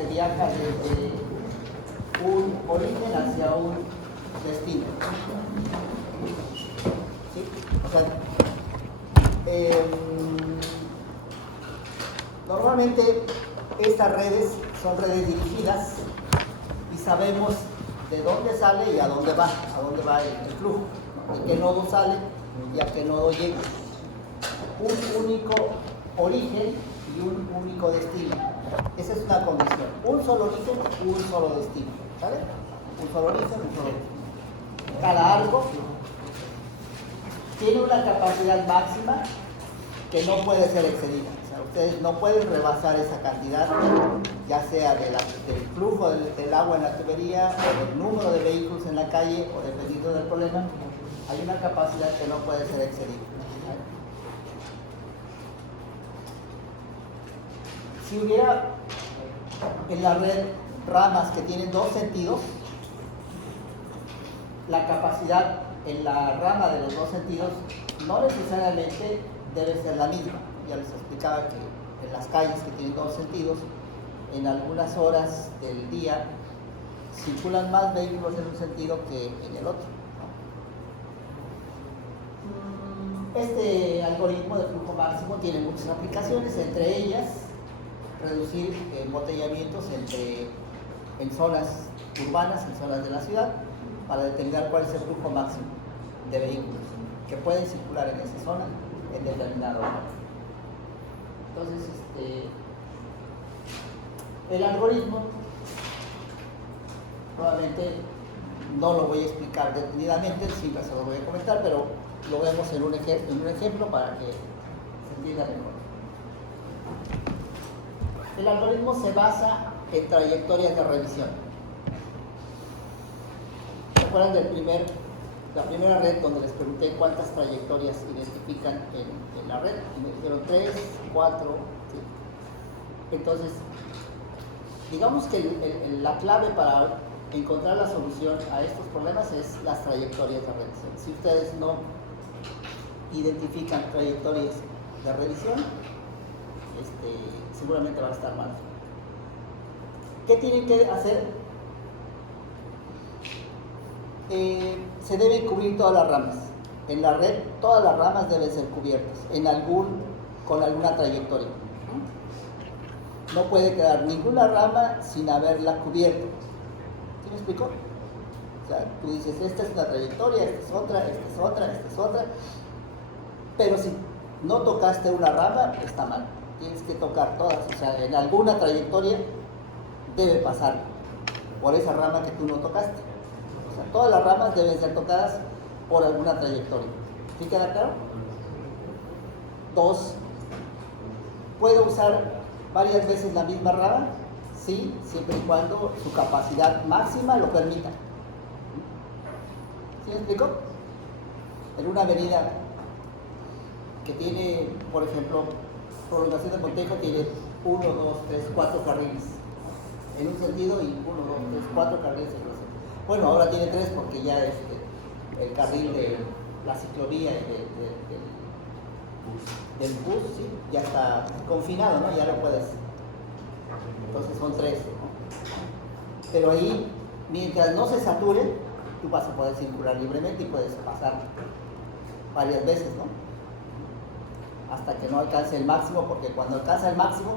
que viaja desde un origen hacia un destino. ¿Sí? O sea, normalmente estas redes son redes dirigidas y sabemos de dónde sale y a dónde va el flujo, ¿no? De qué nodo sale y a qué nodo llega. Un único origen y un único destino. Esa es una condición. Un solo origen, un solo destino. ¿Sale? Un solo origen, un solo destino. Cada arco tiene una capacidad máxima que no puede ser excedida. O sea, ustedes no pueden rebasar esa cantidad, ya sea del flujo del agua en la tubería o del número de vehículos en la calle o dependiendo del problema, hay una capacidad que no puede ser excedida. Si hubiera en la red ramas que tienen dos sentidos, la capacidad en la rama de los dos sentidos no necesariamente debe ser la misma. Ya les explicaba que en las calles que tienen dos sentidos, en algunas horas del día circulan más vehículos en un sentido que en el otro. Este algoritmo de flujo máximo tiene muchas aplicaciones, entre ellas reducir embotellamientos en zonas urbanas, en zonas de la ciudad, para determinar cuál es el flujo máximo de vehículos que pueden circular en esa zona en determinado horario. Entonces, el algoritmo, probablemente no lo voy a explicar detenidamente, siempre se lo voy a comentar, pero lo vemos en un ejemplo para que se entienda mejor. El algoritmo se basa en trayectorias de revisión. ¿Se acuerdan de la primera red donde les pregunté cuántas trayectorias identifican en la red? Y me dijeron 3, 4, ¿sí? Entonces, digamos que la clave para encontrar la solución a estos problemas es las trayectorias de revisión. Si ustedes no identifican trayectorias de revisión, seguramente van a estar mal. ¿Qué tienen que hacer? Se deben cubrir todas las ramas. En la red, todas las ramas deben ser cubiertas con alguna trayectoria. No puede quedar ninguna rama sin haberla cubierto. ¿Sí me explico? O sea, tú dices, esta es una trayectoria, esta es otra, esta es otra, esta es otra. Pero si no tocaste una rama, está mal. Tienes que tocar todas. O sea, en alguna trayectoria debe pasar por esa rama que tú no tocaste. O sea, todas las ramas deben ser tocadas por alguna trayectoria. ¿Sí queda claro? 2. ¿Puedo usar varias veces la misma rama? Sí, siempre y cuando su capacidad máxima lo permita. ¿Sí me explico? En una avenida que tiene, por ejemplo, prolongación de Montejo, tiene 1, 2, 3, 4 carriles en un sentido y 1, 2, 3, 4 carriles en otro sentido. Bueno, ahora tiene 3 porque ya el carril de la ciclovía y del bus, ¿sí? Ya está confinado, ¿no? Ya no puedes. Entonces son 3, ¿no? Pero ahí, mientras no se sature, tú vas a poder circular libremente y puedes pasar varias veces, ¿no? Hasta que no alcance el máximo, porque cuando alcanza el máximo,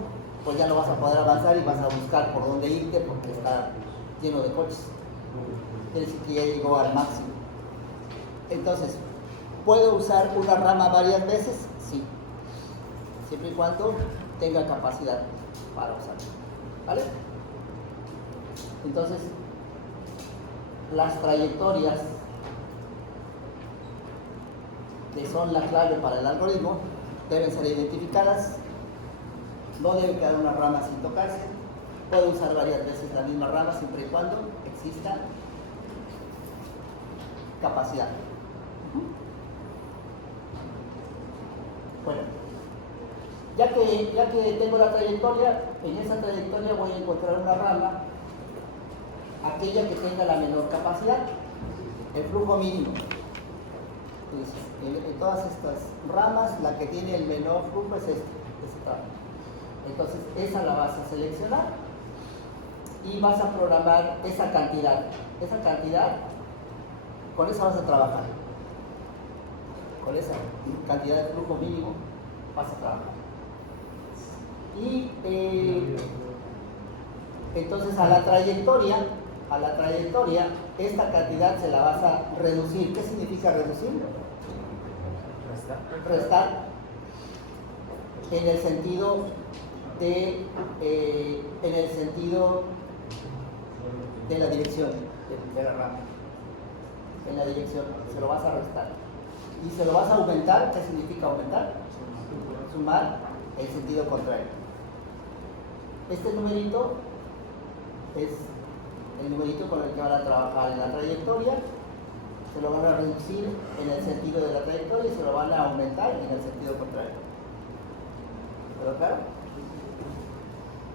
pues ya no vas a poder avanzar y vas a buscar por dónde irte porque está lleno de coches. Quiere decir que ya llegó al máximo. Entonces, ¿puedo usar una rama varias veces? Sí. Siempre y cuando tenga capacidad para usarla. ¿Vale? Entonces, las trayectorias que son la clave para el algoritmo deben ser identificadas, no debe quedar una rama sin tocarse, puedo usar varias veces la misma rama siempre y cuando exista capacidad. Bueno, ya que tengo la trayectoria, en esa trayectoria voy a encontrar una rama, aquella que tenga la menor capacidad, el flujo mínimo. En todas estas ramas, la que tiene el menor flujo es esta rama. Entonces, esa la vas a seleccionar y vas a programar esa cantidad. Esa cantidad, con esa vas a trabajar. Con esa cantidad de flujo mínimo vas a trabajar. Y entonces a la trayectoria, esta cantidad se la vas a reducir. ¿Qué significa reducir? Restar. En el sentido de la dirección de la rama. En la dirección se lo vas a restar. Y se lo vas a aumentar. ¿Qué significa aumentar? Sumar en sentido contrario. Este numerito es el numerito con el que van a trabajar en la trayectoria. Se lo van a reducir en el sentido de la trayectoria y se lo van a aumentar en el sentido contrario. ¿Pero claro?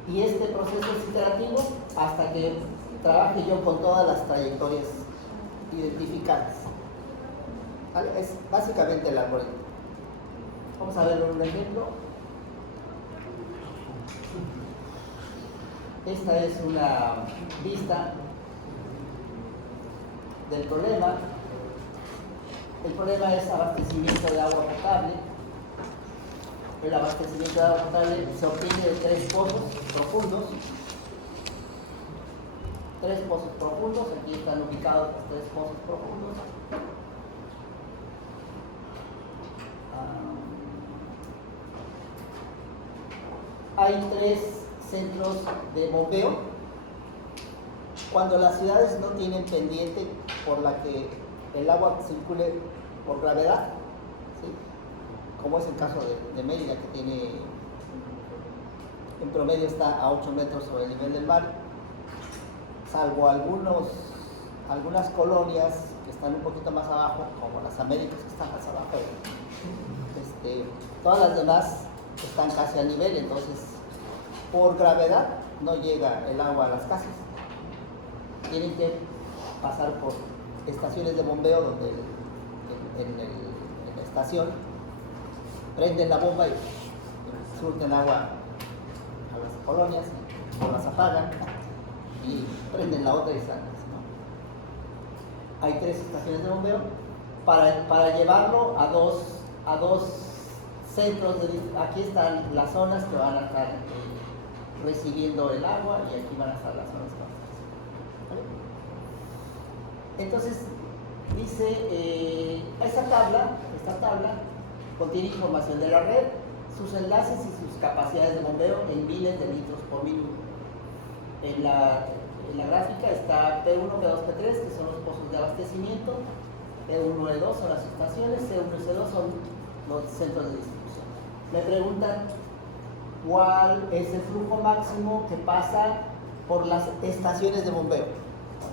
Y este proceso es iterativo hasta que trabaje yo con todas las trayectorias identificadas. ¿Vale? Es básicamente el algoritmo. Vamos a ver un ejemplo. Esta es una vista del problema. El problema es abastecimiento de agua potable. El abastecimiento de agua potable se obtiene de 3 pozos profundos. 3 pozos profundos, aquí están ubicados los 3 pozos profundos. Hay 3 centros de bombeo. Cuando las ciudades no tienen pendiente por la que el agua circule por gravedad, ¿sí? Como es el caso de Mérida, que tiene, en promedio está a 8 metros sobre el nivel del mar, salvo algunas colonias que están un poquito más abajo, como las Américas que están más abajo, todas las demás están casi al nivel, entonces por gravedad no llega el agua a las casas. Tienen que pasar por estaciones de bombeo donde en la estación prenden la bomba y surten agua a las colonias o las apagan y prenden la otra y salen, ¿no? Hay 3 estaciones de bombeo para llevarlo a dos centros. Aquí están las zonas que van a estar recibiendo el agua y aquí van a estar las zonas ¿vale? Entonces dice esta tabla contiene información de la red, sus enlaces y sus capacidades de bombeo en miles de litros por minuto. En la gráfica está P1, P2, P3, que son los pozos de abastecimiento. P1, E2 son las estaciones, C1 y C2 son los centros de distribución. Me preguntan cuál es el flujo máximo que pasa por las estaciones de bombeo.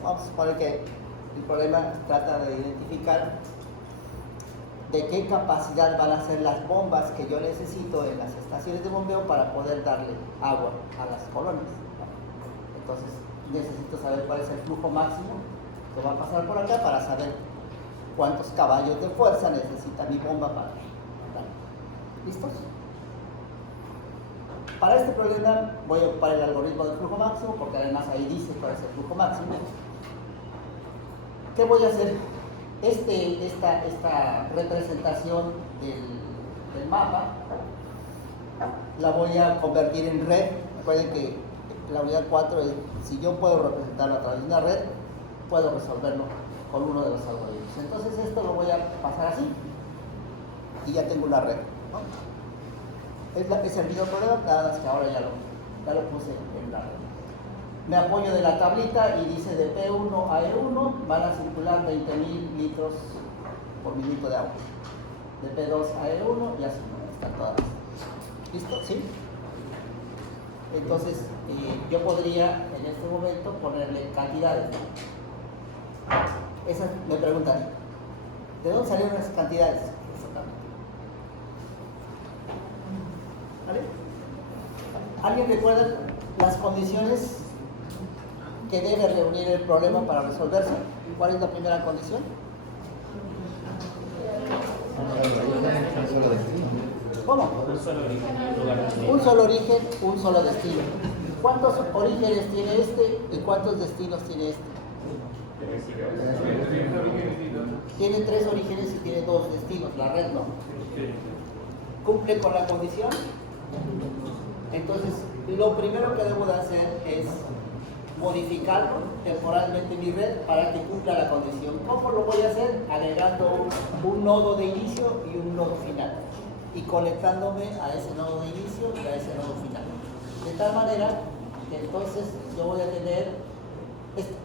Vamos a suponer que el problema trata de identificar de qué capacidad van a ser las bombas que yo necesito en las estaciones de bombeo para poder darle agua a las colonias. Entonces necesito saber cuál es el flujo máximo que va a pasar por acá para saber cuántos caballos de fuerza necesita mi bomba para dar. ¿Listos? Para este problema voy a ocupar el algoritmo del flujo máximo porque además ahí dice cuál es el flujo máximo. ¿Qué voy a hacer? Esta representación del mapa la voy a convertir en red. Recuerden que la unidad 4 es, si yo puedo representarlo a través de una red, puedo resolverlo con uno de los algoritmos. Entonces esto lo voy a pasar así y ya tengo una red, ¿no? Es el mismo problema, nada más que ahora ya lo puse en la red. Me apoyo de la tablita y dice de P1 a E1 van a circular 20.000 litros por minuto de agua. De P2 a E1 y así, ¿no? Están todas. ¿Listo? ¿Sí? Entonces, yo podría en este momento ponerle cantidades. Esas me preguntan, ¿de dónde salieron esas cantidades? Exactamente. ¿Vale? ¿Alguien recuerda las condiciones que debe reunir el problema para resolverse? ¿Cuál es la primera condición? ¿Cómo? Un solo origen, un solo destino. ¿Cuántos orígenes tiene este y cuántos destinos tiene este? Tiene 3 orígenes y tiene 2 destinos, la red no. ¿Cumple con la condición? Entonces, lo primero que debo de hacer es modificar temporalmente mi red para que cumpla la condición. ¿Cómo lo voy a hacer? Agregando un nodo de inicio y un nodo final y conectándome a ese nodo de inicio y a ese nodo final. De tal manera que entonces yo voy a tener esto.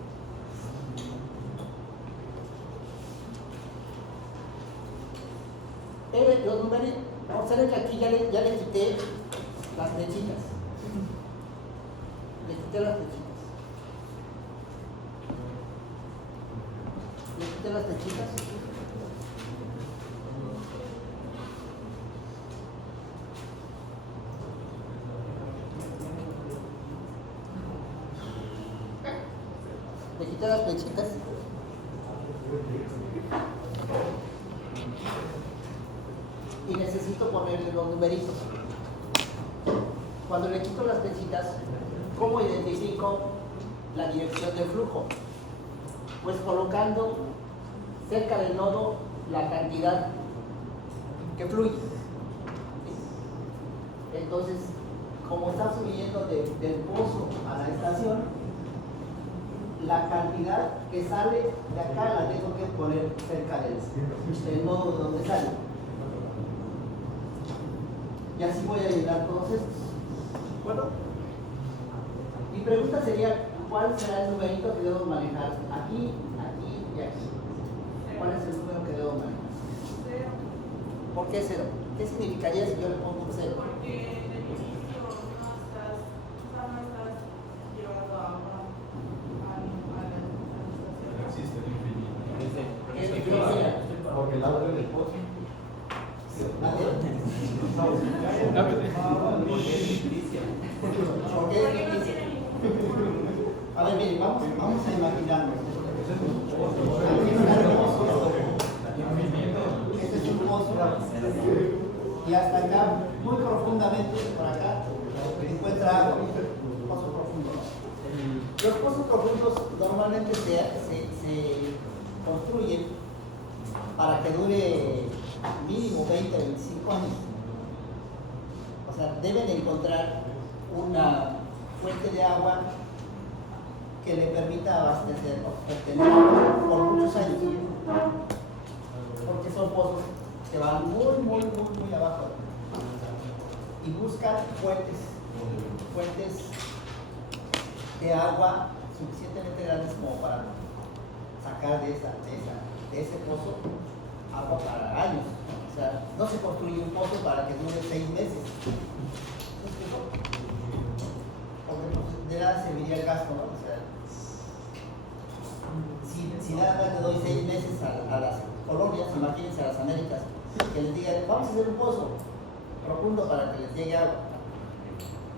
Los numeritos, observen que aquí ya le quité las flechitas. Le quité las flechitas. Le quité las flechitas. Le quité las flechitas. Y necesito ponerle los numeritos. Cuando le quito las flechitas, ¿cómo identifico la dirección del flujo? Pues colocando cerca del nodo la cantidad que fluye. Entonces, como está subiendo del pozo a la estación, la cantidad que sale de acá la tengo que poner cerca del nodo de donde sale. Y así voy a llenar todos estos. ¿De acuerdo? Mi pregunta sería, ¿cuál será el numerito que debo manejar? Aquí, aquí y aquí. ¿Cuál es el número que debo manejar? 0. ¿Por qué 0? ¿Qué significaría si yo le pongo un 0? Porque en el inicio no estás llevando agua a la estación. Existe el infinito. ¿Qué significaría? Porque el agua del pozo. ¿A ver? ¿Por qué es difícil? A ver, miren, vamos a imaginarnos. Este es un pozo. Y hasta acá, muy profundamente, por acá, se encuentra agua. Un pozo profundo. Los pozos profundos normalmente se construyen para que dure mínimo 20 o 25 años. O sea, deben encontrar una fuente de agua que le permita abastecer o obtener agua por muchos años. Porque son pozos que van muy abajo y buscan fuentes de agua suficientemente grandes como para sacar de ese pozo agua para años. O sea, no se construye un pozo para que dure 6 meses. ¿Me explico? Porque pues, de nada serviría el gasto, ¿no? O sea, si nada más le doy 6 meses a las colonias, imagínense a las Américas, que les digan, vamos a hacer un pozo profundo para que les llegue agua.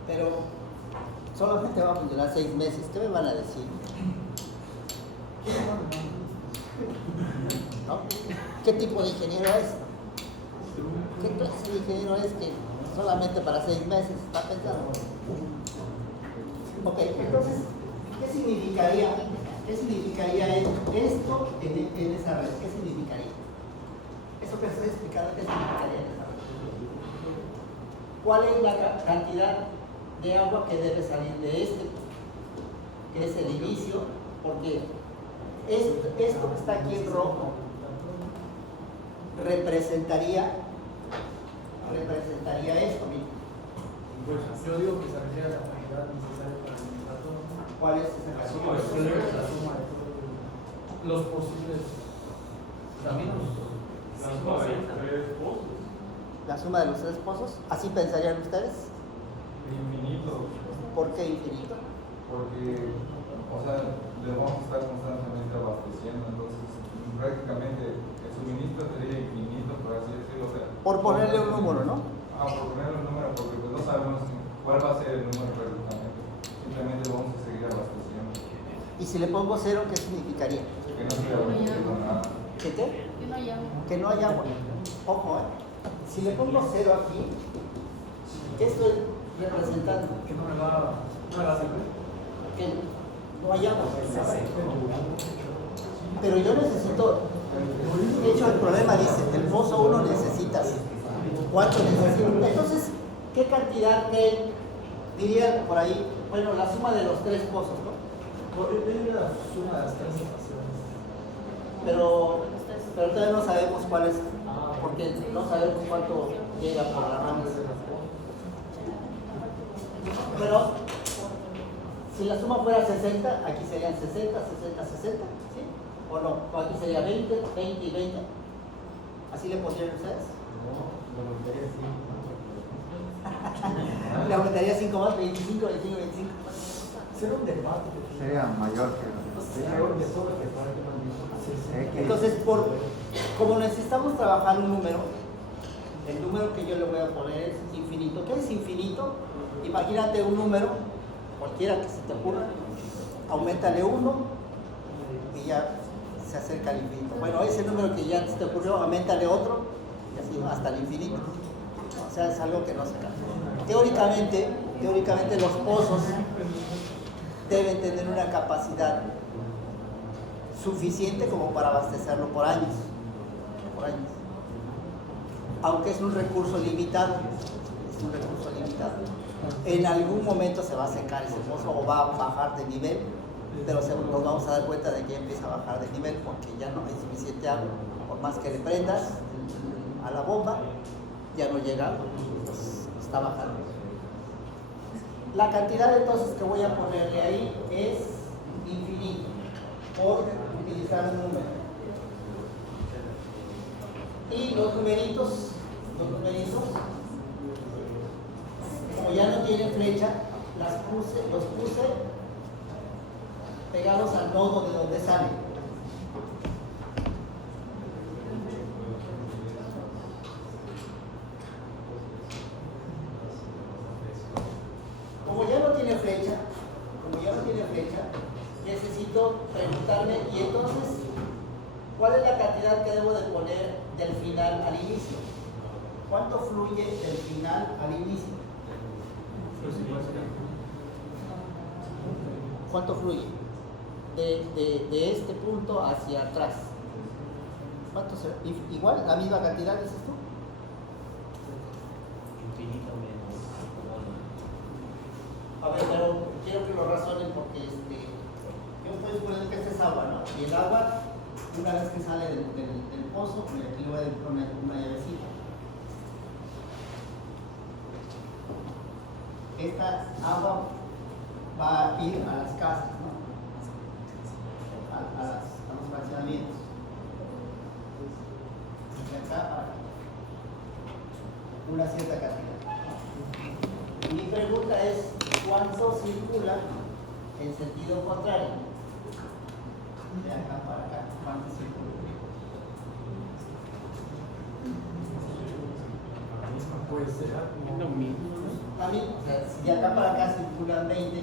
Pero solamente va a funcionar 6 meses. ¿Qué me van a decir? ¿No? ¿Qué tipo de ingeniero es? ¿Qué clase de ingeniero es que solamente para 6 meses está pensando? Ok, entonces, ¿qué significaría esto en esa red? ¿Qué significaría? Eso que estoy explicando, ¿qué significaría en esa red? ¿Cuál es la cantidad de agua que debe salir de este? Que es el inicio, porque esto que está aquí en rojo representaría esto mismo. Pues yo digo que saldría la cantidad necesaria para alimentar todo. ¿Cuál es esa La cantidad? suma de todos los posibles caminos. La suma de los 3 pozos. ¿Así pensarían ustedes? Infinito. ¿Por qué infinito? Porque, o sea, le vamos a estar constantemente abasteciendo, entonces prácticamente el suministro sería infinito, por así decirlo. O sea, Por ponerle un número, ¿no? Por ponerle un número, porque pues no sabemos cuál va a ser el número perfectamente. Simplemente vamos a seguir abasteciendo. Y si le pongo 0, ¿qué significaría? Que no estoy abasteciendo nada. ¿Que qué? Que no hay agua. Que no hay agua. Ojo, Si le pongo 0 aquí, ¿qué estoy representando? Que no me va No la siempre. Que no hallamos. Pero yo necesito, de hecho el problema dice, el pozo 1 necesitas, ¿cuánto necesitas? Entonces, ¿qué cantidad que diría por ahí? Bueno, la suma de los 3 pozos, ¿no? Es la suma de las 3 estaciones. Pero todavía no sabemos cuál es, porque no sabemos cuánto llega por la rama. Pero si la suma fuera 60, aquí serían 60, 60, 60, ¿sí? ¿O no? O aquí sería 20, 20 y 20. ¿Así le pondrían ustedes? Le aumentaría 5 más, 25, 25, 25. Será un debate. Sería mayor que Entonces, como necesitamos trabajar un número, el número que yo le voy a poner es infinito. ¿Qué es infinito? Imagínate un número, cualquiera que se te ocurra, auméntale 1 y ya se acerca al infinito. Bueno, ese número que ya se te ocurrió, auméntale otro y así hasta el infinito. O sea, es algo que no se cambia. Teóricamente los pozos deben tener una capacidad suficiente como para abastecerlo por años. Aunque es un recurso limitado, en algún momento se va a secar ese pozo o va a bajar de nivel, pero nos vamos a dar cuenta de que ya empieza a bajar de nivel porque ya no hay suficiente agua. Por más que le prendas a la bomba, ya no llega, pues está bajando. La cantidad entonces que voy a ponerle ahí es infinito por utilizar un número. Y los numeritos, como ya no tienen flecha, los puse pegados al nodo de donde sale. Como ya no tiene flecha, necesito preguntarme, y entonces, ¿cuál es la cantidad que debo de poner del final al inicio? ¿Cuánto fluye del final al inicio? ¿Cuánto fluye? De este punto hacia atrás. ¿Cuánto será? Igual, la misma cantidad, dices tú. Infinito menos. A ver, pero quiero que lo razonen porque yo estoy suponiendo que esta es agua, ¿no? Y el agua, una vez que sale del pozo, aquí le voy a poner una llavecita. Esta agua va a ir a las casas, ¿no? A los fraccionamientos. De acá para acá. Una cierta cantidad. Y mi pregunta es, ¿cuánto circula en sentido contrario? De acá para acá, ¿cuánto circula? Pues será como lo mismo. A mí, o sea, si de acá para acá circulan 20, de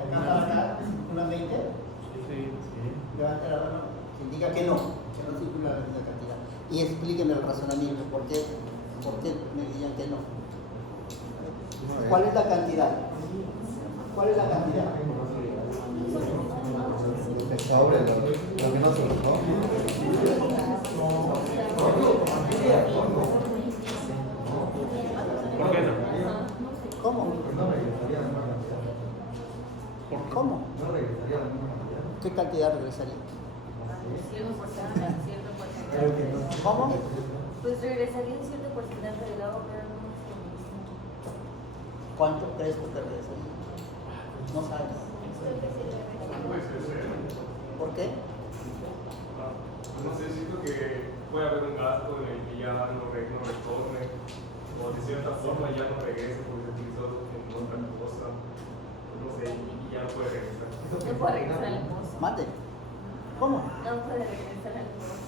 acá para acá circulan 20, levante la mano, quien diga que no circula la misma cantidad. Y explíqueme el razonamiento, ¿por qué me dirían que no? ¿Cuál es la cantidad? sobre lo que no se buscó. ¿Por qué no? ¿Cómo? No regresaría a la misma cantidad. ¿Cómo? No regresaría a la misma cantidad. ¿Qué cantidad regresaría? Cierto porcentaje. ¿Cómo? Pues regresaría un cierto porcentaje del agua, pero no es lo mismo. ¿Cuánto crees tú que regresaría? No sabes. ¿Por qué? No sé, siento que puede haber un gasto en el que ya no retorne, o de cierta forma ya no regrese porque se utilizó en otra cosa, no sé, y ya no puede regresar. No puede regresar al pozo. Mate. ¿Cómo? No puede regresar al pozo.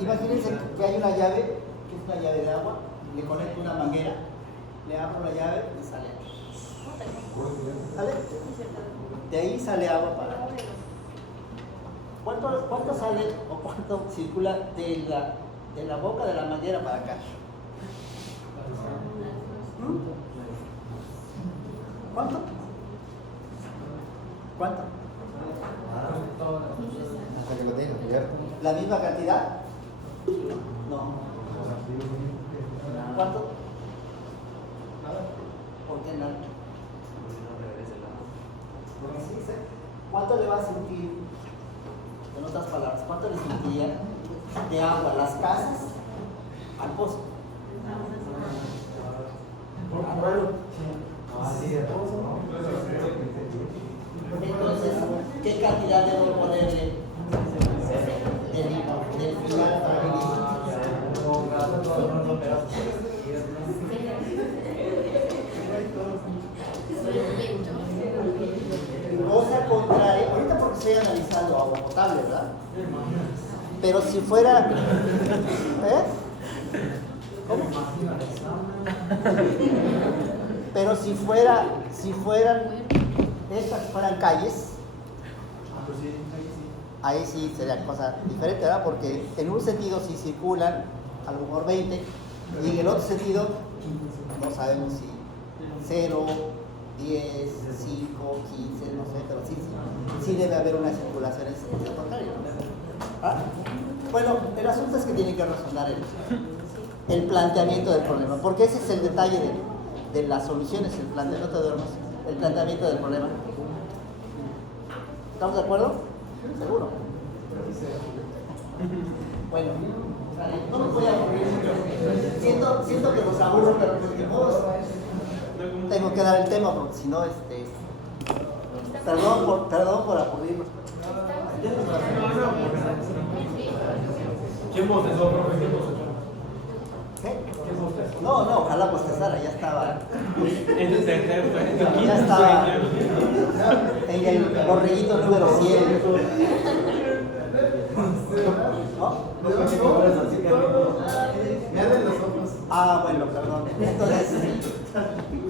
Imagínense que hay una llave, que es una llave de agua, le conecto una manguera, le abro la llave y sale. ¿Sale? De ahí sale agua para acá. ¿Cuánto sale o cuánto circula de la boca de la manguera para acá? ¿Cuánto? ¿Cuánto? Hasta que lo tenga cubierto. ¿La misma cantidad? No. ¿Cuánto? ¿Por qué nada? ¿Cuánto le va a sentir, en otras palabras, cuánto le sentiría de agua las casas al pozo? Entonces, ¿qué cantidad debo ponerle del final para el inicio? Cosa contraria, ahorita porque estoy analizando agua potable, ¿verdad? Pero si fuera, ¿Cómo? Pero si fueran estas fueran calles, ahí sí sería cosa diferente, ¿verdad? Porque en un sentido sí circulan a lo mejor 20 y en el otro sentido no sabemos si 0, 10, 5, 15, no sé, pero sí debe haber una circulación en sentido contrario. ¿Ah? Bueno, el asunto es que tiene que razonar el planteamiento del problema, porque ese es el detalle de las soluciones, el planteamiento del problema. ¿Estamos de acuerdo? ¿Seguro? Bueno, no me voy a aburrir mucho. Siento que los aburro, pero pues de modo tengo que dar el tema, porque si no, perdón por aburrirlos. ¿Quién bostezó, profe? ¿Quién bostezó? ¿Qué? No, ojalá bostezara, ya estaba. En el tercer, Ya estaba en el borreguito número 100. ¿No? Me arden los ojos. Ah, bueno, perdón. Entonces,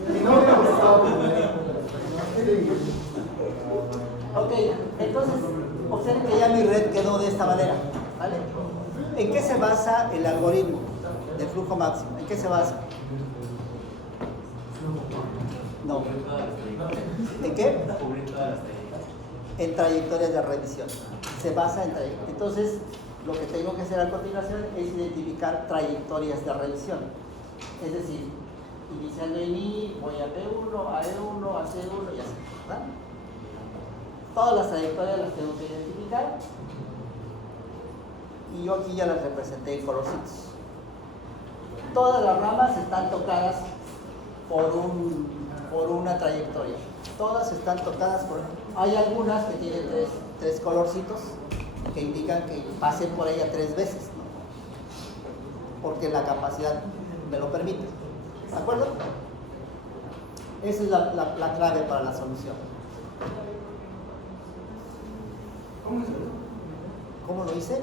Y no me ha gustado. ok, entonces, observen que ya mi red quedó de esta manera, ¿vale? ¿En qué se basa el algoritmo de flujo máximo? ¿En qué se basa? No. ¿En qué? En trayectorias de revisión. Se basa en trayectorias. Entonces, lo que tengo que hacer a continuación es identificar trayectorias de revisión. Es decir, iniciando en I, voy a P1, a E1, a C1 y así, ¿verdad? Todas las trayectorias las tengo que identificar y yo aquí ya las representé en colorcitos. Todas las ramas están tocadas por una trayectoria. Todas están tocadas por... Hay algunas que tienen tres colorcitos que indican que pasen por ella 3 veces, ¿no? Porque la capacidad me lo permite. ¿De acuerdo? Esa es la clave para la solución. ¿Cómo lo hice?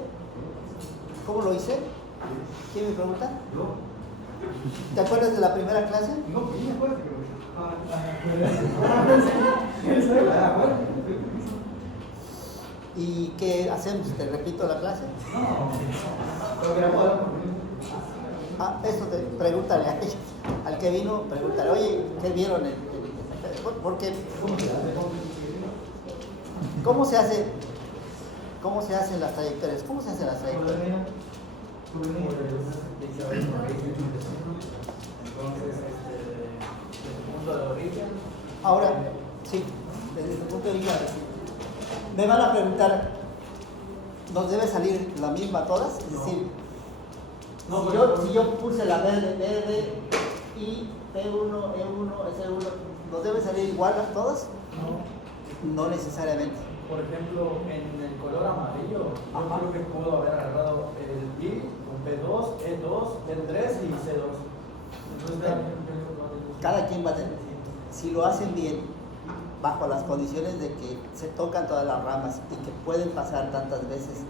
¿Cómo lo hice? ¿Quién me pregunta? ¿Te acuerdas de la primera clase? No, ¿quién me acuerdo? ¿Y qué hacemos? ¿Te repito la clase? Ah, eso pregúntale a ellos. Al que vino, pregúntale, oye, ¿qué vieron? Porque, ¿cómo se hacen las trayectorias? ¿Cómo se hacen las trayectorias? Entonces, desde el punto de origen. Ahora, sí, desde el punto de vista, me van a preguntar, ¿nos debe salir la misma a todas? Es decir, si yo puse la verde y P1, E1, S1, ¿nos debe salir igual a todas? No necesariamente. Por ejemplo, en el color amarillo, yo creo que puedo haber agarrado el I con P2, E2, P3 y C2. Entonces, Cada quien va a tener. Si lo hacen bien, bajo las condiciones de que se tocan todas las ramas y que pueden pasar tantas veces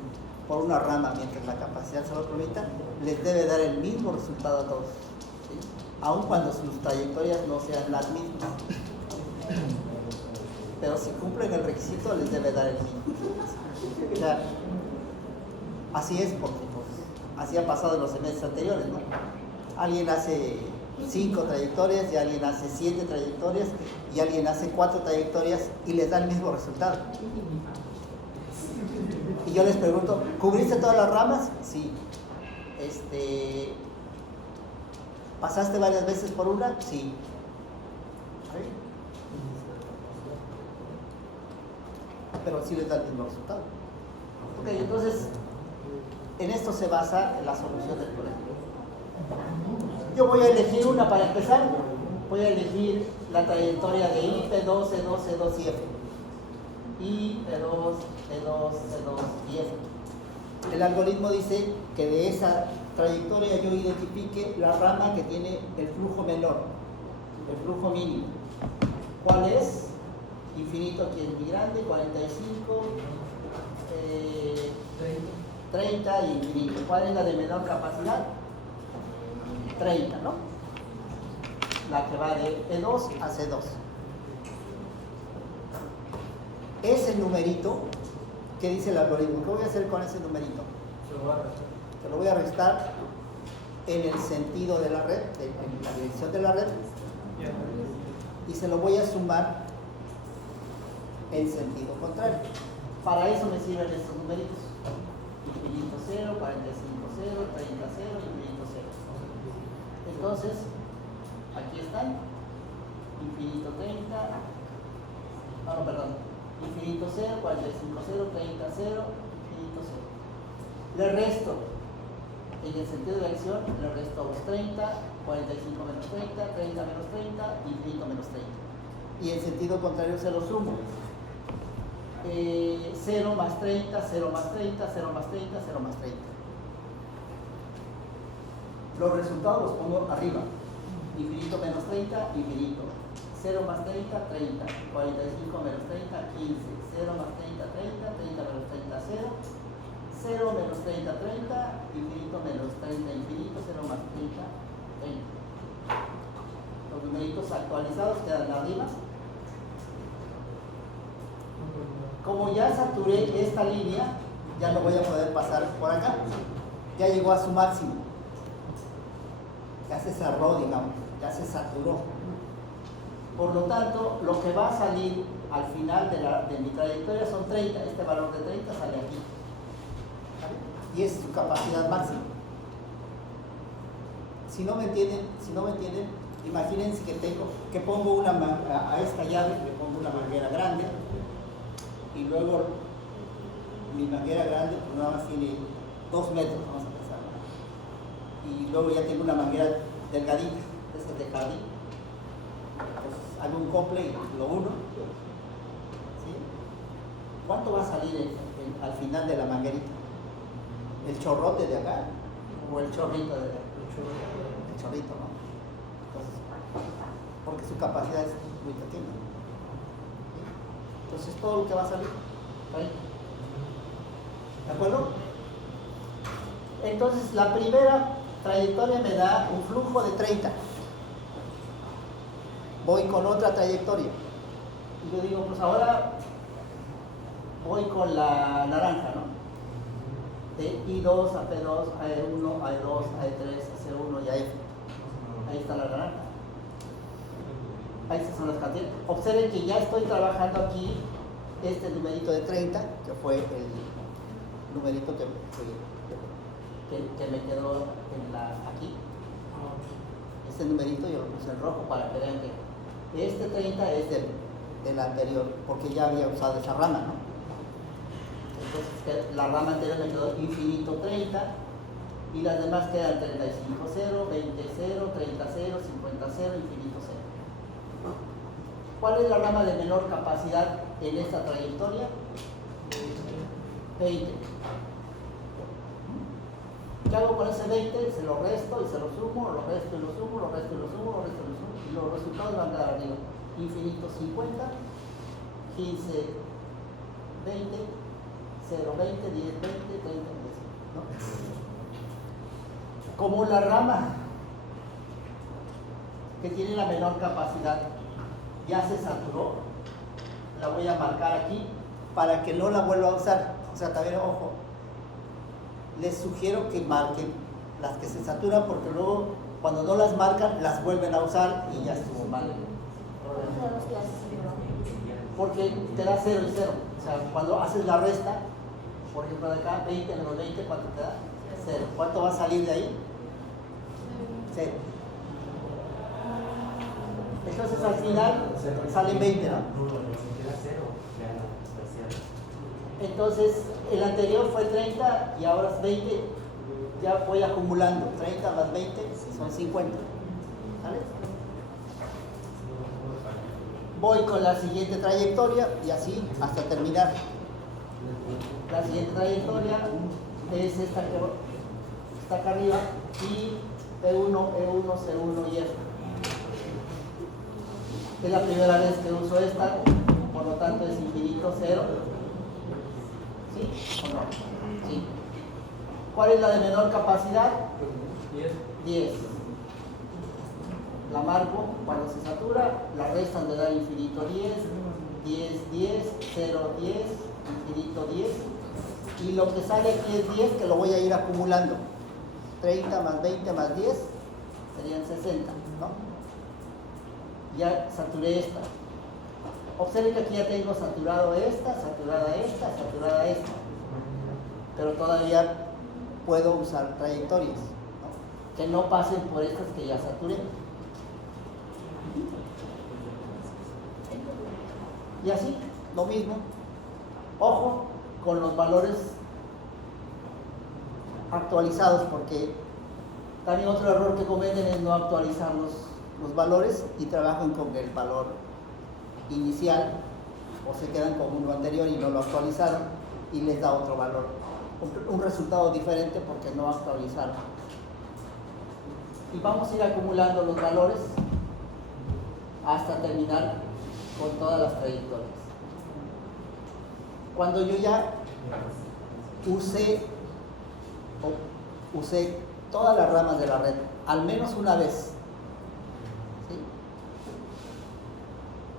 por una rama mientras la capacidad se lo permita, les debe dar el mismo resultado a todos, ¿sí? Aun cuando sus trayectorias no sean las mismas. Pero si cumplen el requisito, les debe dar el mismo. O sea, así es porque pues, así ha pasado en los semestres anteriores, ¿no? Alguien hace 5 trayectorias y alguien hace 7 trayectorias y alguien hace 4 trayectorias y les da el mismo resultado. Y yo les pregunto, ¿cubriste todas las ramas? Sí. ¿Pasaste varias veces por una? Sí. Pero sí les da el mismo resultado. Ok, entonces, en esto se basa la solución del problema. Yo voy a elegir una para empezar. Voy a elegir la trayectoria de I, P2, E2, C2 y F. I, P2, E2, C2 y F. El algoritmo dice que de esa trayectoria yo identifique la rama que tiene el flujo menor, el flujo mínimo. ¿Cuál es? Infinito, aquí es muy grande, 45, 30 y infinito. ¿Cuál es la de menor capacidad? 30, ¿no? La que va de E2 a C2. Ese numerito, ¿qué dice el algoritmo? ¿Qué voy a hacer con ese numerito? Se lo voy a restar en el sentido de la red, en la dirección de la red, y se lo voy a sumar en sentido contrario. Para eso me sirven estos numeritos. Infinito 0, 45 0, 30 0, infinito 0. Entonces, aquí están. Infinito 30. No, perdón. Infinito 0, 45 0, 30 0, infinito 0. Le resto, en el sentido de la acción, le resto a los 30, 45 menos 30, 30 menos 30, infinito menos 30. Y en sentido contrario se lo sumo. 0 más 30, 0 más 30, 0 más 30, 0 más 30. Los resultados los pongo arriba. Infinito menos 30, infinito. 0 más 30, 30. 45 menos 30, 15. 0 más 30, 30. 30 menos 30, 0. 0 menos 30, 30. Infinito menos 30, infinito. 0 más 30, 30. Los numeritos actualizados quedan arriba. Como ya saturé esta línea, ya no voy a poder pasar por acá. Ya llegó a su máximo. Ya se cerró, digamos. Ya se saturó. Por lo tanto, lo que va a salir al final de mi trayectoria son 30. Este valor de 30 sale aquí. Y es su capacidad máxima. Si no me entienden, imagínense que pongo a esta llave le pongo una manguera grande y luego mi manguera grande pues nada más tiene 2 metros, vamos a pensar. Y luego ya tengo una manguera delgadita, esta de jardín. Entonces hago un couple y lo uno. ¿Sí? ¿Cuánto va a salir al final de la manguerita? ¿El chorrote de acá? ¿O el chorrito de acá? El chorrito, ¿no? Entonces, porque su capacidad es muy pequeña. ¿Sí? Entonces todo lo que va a salir, ¿vale? ¿De acuerdo? Entonces la primera trayectoria me da un flujo de 30. Voy con otra trayectoria. Y yo digo, pues ahora voy con la naranja, ¿no? De I2 a P2, a E1, a E2, a E3, a C1 y a F. Ahí está la naranja. Ahí son las cantidades. Observen que ya estoy trabajando aquí este numerito de 30, que fue el numerito que me quedó aquí. Este numerito yo lo puse en rojo para que vean que este 30 es del anterior, porque ya había usado esa rama, ¿no? Entonces la rama anterior me quedó infinito 30 y las demás quedan 35 0, 20 0, 30 0, 50 0, infinito 0. ¿Cuál es la rama de menor capacidad en esta trayectoria? 20. ¿Qué hago con ese 20? Se lo resto y se lo sumo, lo resto y lo sumo, lo resto y lo sumo, lo resto y lo sumo, y los resultados van a quedar arriba. Infinito 50, 15, 20, 0, 20, 10, 20, 30, 10. ¿No? Como la rama que tiene la menor capacidad ya se saturó, la voy a marcar aquí para que no la vuelva a usar. O sea, también, ojo, les sugiero que marquen las que se saturan, porque luego cuando no las marcan, las vuelven a usar y ya estuvo mal. Porque te da 0 y 0. O sea, cuando haces la resta, por ejemplo de acá, 20 menos 20, ¿cuánto te da? 0. ¿Cuánto va a salir de ahí? 0. Entonces al final salen 20, ¿no? Entonces el anterior fue 30 y ahora es 20. Ya voy acumulando. 30 más 20 son 50. ¿Vale? Voy con la siguiente trayectoria y así hasta terminar. La siguiente trayectoria es esta que está acá arriba y E1, E1, C1 y F. Es la primera vez que uso esta, por lo tanto es infinito 0. ¿Sí o no? Sí. ¿Cuál es la de menor capacidad? 10. La marco cuando se satura, la restan me da infinito 10, 10, 10, 0, 10, infinito 10. Y lo que sale aquí es 10, que lo voy a ir acumulando. 30 más 20 más 10 serían 60, ¿no? Ya saturé esta. Observen que aquí ya tengo saturado esta, saturada esta, saturada esta. Pero todavía puedo usar trayectorias, ¿no? Que no pasen por estas que ya saturé. Y así, lo mismo. Ojo con los valores actualizados, porque también otro error que cometen es no actualizar los valores y trabajan con el valor inicial o se quedan con uno anterior y no lo actualizaron y les da otro valor, un resultado diferente porque no actualizaron. Y vamos a ir acumulando los valores hasta terminar con todas las trayectorias. Cuando yo ya usé todas las ramas de la red, al menos una vez, ¿sí?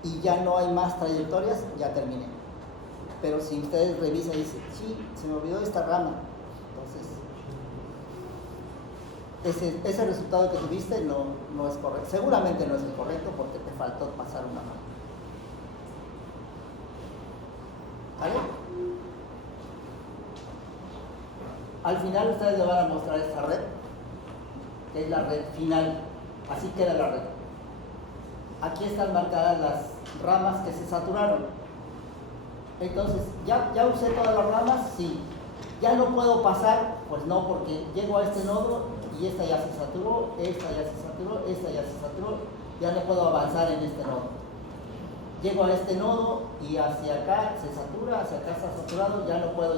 Y ya no hay más trayectorias, ya terminé. Pero si ustedes revisan y dicen, sí, se me olvidó esta rama, entonces ese resultado que tuviste no es correcto. Seguramente no es el correcto porque te faltó pasar una rama. ¿Vale? Al final ustedes le van a mostrar esta red, que es la red final. Así queda la red. Aquí están marcadas las ramas que se saturaron. Entonces, ¿ya usé todas las ramas? Sí. ¿Ya no puedo pasar? Pues no, porque llego a este nodo y esta ya se saturó, esta ya se saturó, esta ya se saturó. Ya no puedo avanzar en este nodo. Llego a este nodo y hacia acá se satura, hacia acá está saturado, ya no puedo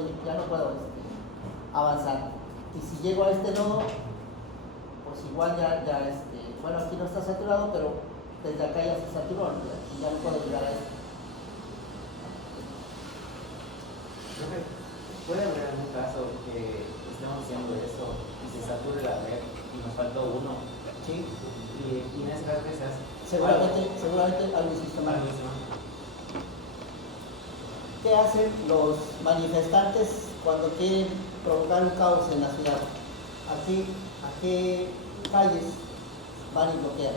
avanzar. Y si llego a este nodo, pues igual bueno, aquí no está saturado, pero desde acá ya se saturó, ¿no? Y ya no puedo llegar a esto. ¿Puede haber algún caso que estemos haciendo eso y se sature la red y nos faltó uno? Sí. Y en ese caso, ¿qué se hace? Seguramente algo hiciste mal. ¿Qué hacen los manifestantes cuando quieren provocar un caos en la ciudad? ¿A qué calles van y bloquean?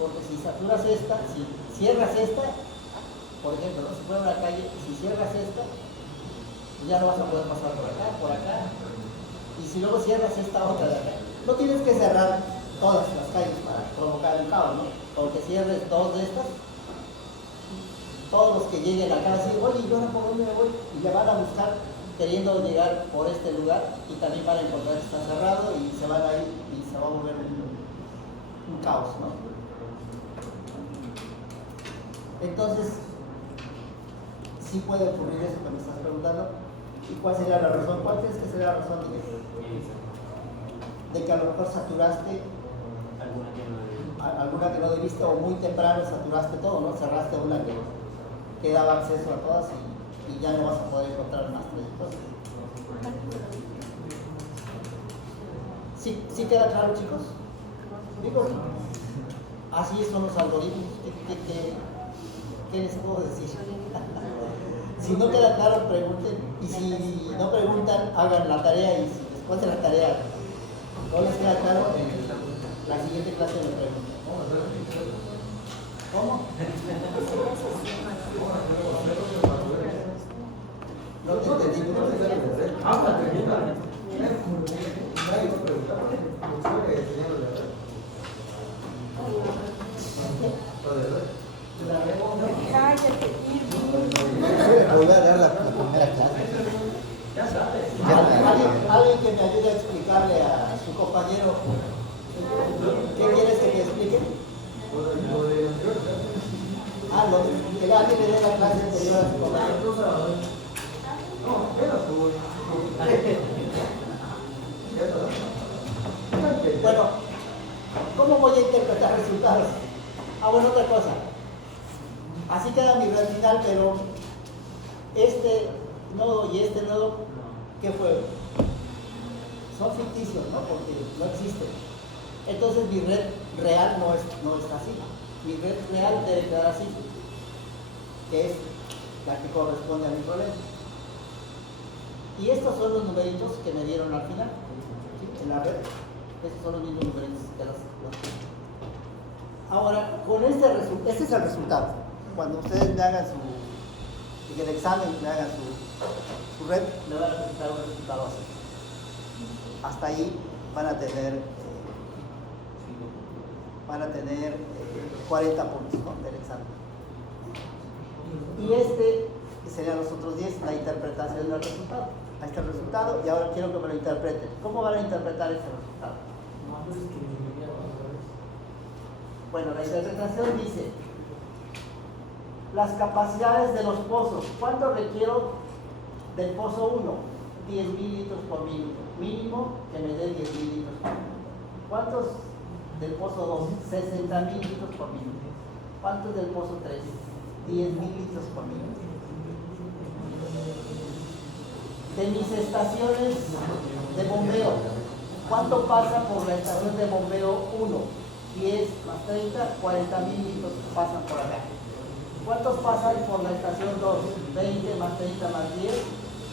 Porque si saturas esta, si cierras esta, por ejemplo, ¿no? Si fuera una calle, si cierras esta, ya no vas a poder pasar por acá, y si luego cierras esta otra de acá, no tienes que cerrar todas las calles para provocar un caos, ¿no? Porque cierres dos de estas, todos los que lleguen acá van a decir, oye, ¿y ahora por dónde me voy? Y le van a buscar queriendo llegar por este lugar y también van a encontrar que está cerrado y se van a ir y se va a volver un caos, ¿no? Entonces, sí puede ocurrir eso que me estás preguntando. ¿Y cuál sería la razón? ¿Cuál crees que sería la razón de que a lo mejor saturaste alguna que no debiste o muy temprano saturaste todo, ¿no? Cerraste una que daba acceso a todas y ya no vas a poder encontrar más trayectorias. ¿Sí queda claro, chicos? Digo, así son los algoritmos. ¿Qué les puedo decir? Si no queda claro, pregunten. Y si no preguntan, hagan la tarea. Y si después de la tarea no les queda claro, en la siguiente clase me preguntan. ¿Cómo? No te entendí. Cállate, Volver a dar la primera clase. Alguien que me ayude a explicarle a su compañero qué quieres que te explique. Que alguien le dé la clase anterior a su compañero. Bueno, ¿cómo voy a interpretar resultados? Bueno, otra cosa. Así queda mi red final, pero este nodo y este nodo, ¿qué fue? Son ficticios, ¿no? Porque no existen. Entonces mi red real no está así. Mi red real debe quedar así, que es la que corresponde a mi problema. Y estos son los numeritos que me dieron al final, ¿sí? En la red. Estos son los mismos numeritos que los. Ahora, con este es el resultado. Cuando ustedes me hagan en el examen me hagan su red, me van a presentar un resultado así. Hasta ahí van a tener 40 puntos, ¿no? Del examen. Y este serían los otros 10, la interpretación del resultado. Ahí está el resultado y ahora quiero que me lo interpreten. ¿Cómo van a interpretar este resultado? Bueno, la interpretación dice las capacidades de los pozos. ¿Cuánto requiero del pozo 1? 10.000 litros por minuto. Mínimo que me dé 10.000 litros por minuto. ¿Cuántos del pozo 2? 60.000 litros por minuto. ¿Cuántos del pozo 3? 10.000 litros por minuto. De mis estaciones de bombeo, ¿cuánto pasa por la estación de bombeo 1? 10 más 30, 40.000 litros pasan por acá. ¿Cuántos pasan por la estación 2? 20 más 30 más 10,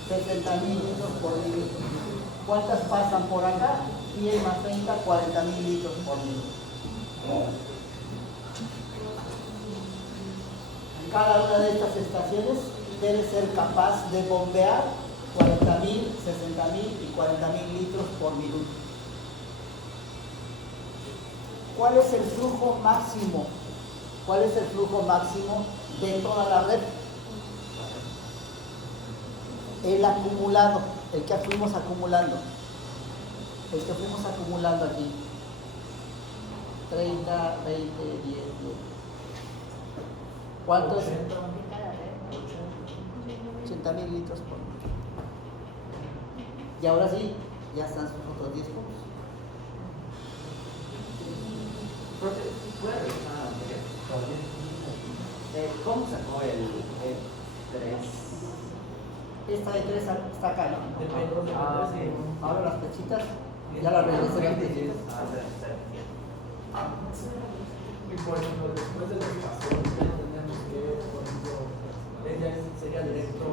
60.000 litros por minuto. ¿Cuántas pasan por acá? 10 más 30, 40.000 litros por minuto. Cada una de estas estaciones debe ser capaz de bombear 40.000, 60.000 y 40.000 litros por minuto. ¿Cuál es el flujo máximo? ¿Cuál es el flujo máximo de toda la red? El acumulado, el que fuimos acumulando. El que fuimos acumulando aquí. 30, 20, 10, 10. ¿Cuánto es? 80.000 litros por minuto. Y ahora sí, ya están sus otros 10 puntos. Profe, ¿puede revisar la anterior? ¿Cómo sacó el 3? Esta de 3 está acá, ¿no? Sí. Ahora las flechitas, ya las regresé. Y por ejemplo, después de la estación, tenemos que, por ejemplo, ella sería directo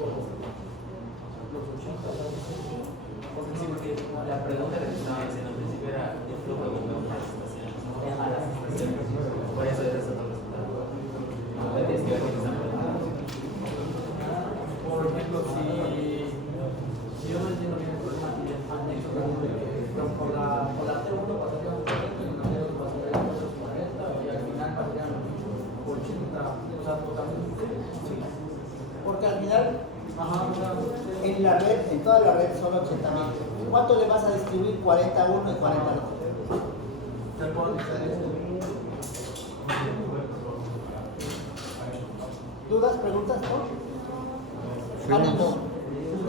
los 80, ¿sabes? Porque La pregunta que estaba haciendo al principio era el flujo de bombeo a las estaciones. A las estaciones. Por eso es otro resultado. No tienes que ver lo que están preguntando. por ejemplo, si yo no entiendo bien el problema aquí del anexo, por la T1 pasarían 40 y en la T2 pasarían 40 y al final pasarían 80, o sea, totalmente. Porque al final, en la red, en toda la red son 80.000. ¿Cuánto le vas a distribuir? 40 a uno y 40 al otro. ¿Dudas, preguntas, no? Ánimo.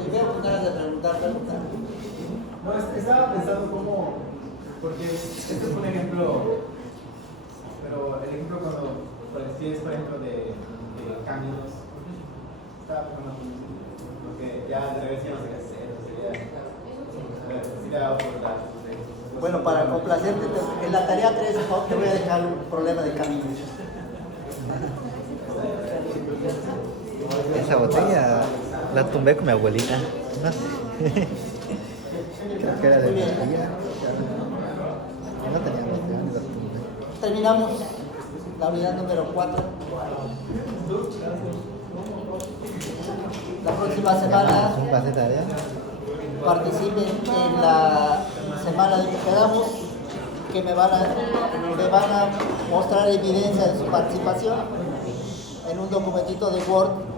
Te veo con ganas de preguntar. No, estaba pensando cómo, porque este es un ejemplo, pero el ejemplo cuando si es por ejemplo de caminos, estaba pensando porque ya de revés ya no sé qué hacer, sí le hago por datos. Bueno, para complacerte, en la tarea 3 te voy a dejar un problema de camino. Esa botella la tumbé con mi abuelita. No sé. Creo que era de mi tía. No tenía botella ni la tumbé. Terminamos la unidad número 4. La próxima semana ¿Un pase de tarea? participen en la semana de que quedamos, que me van a mostrar evidencia de su participación en un documentito de Word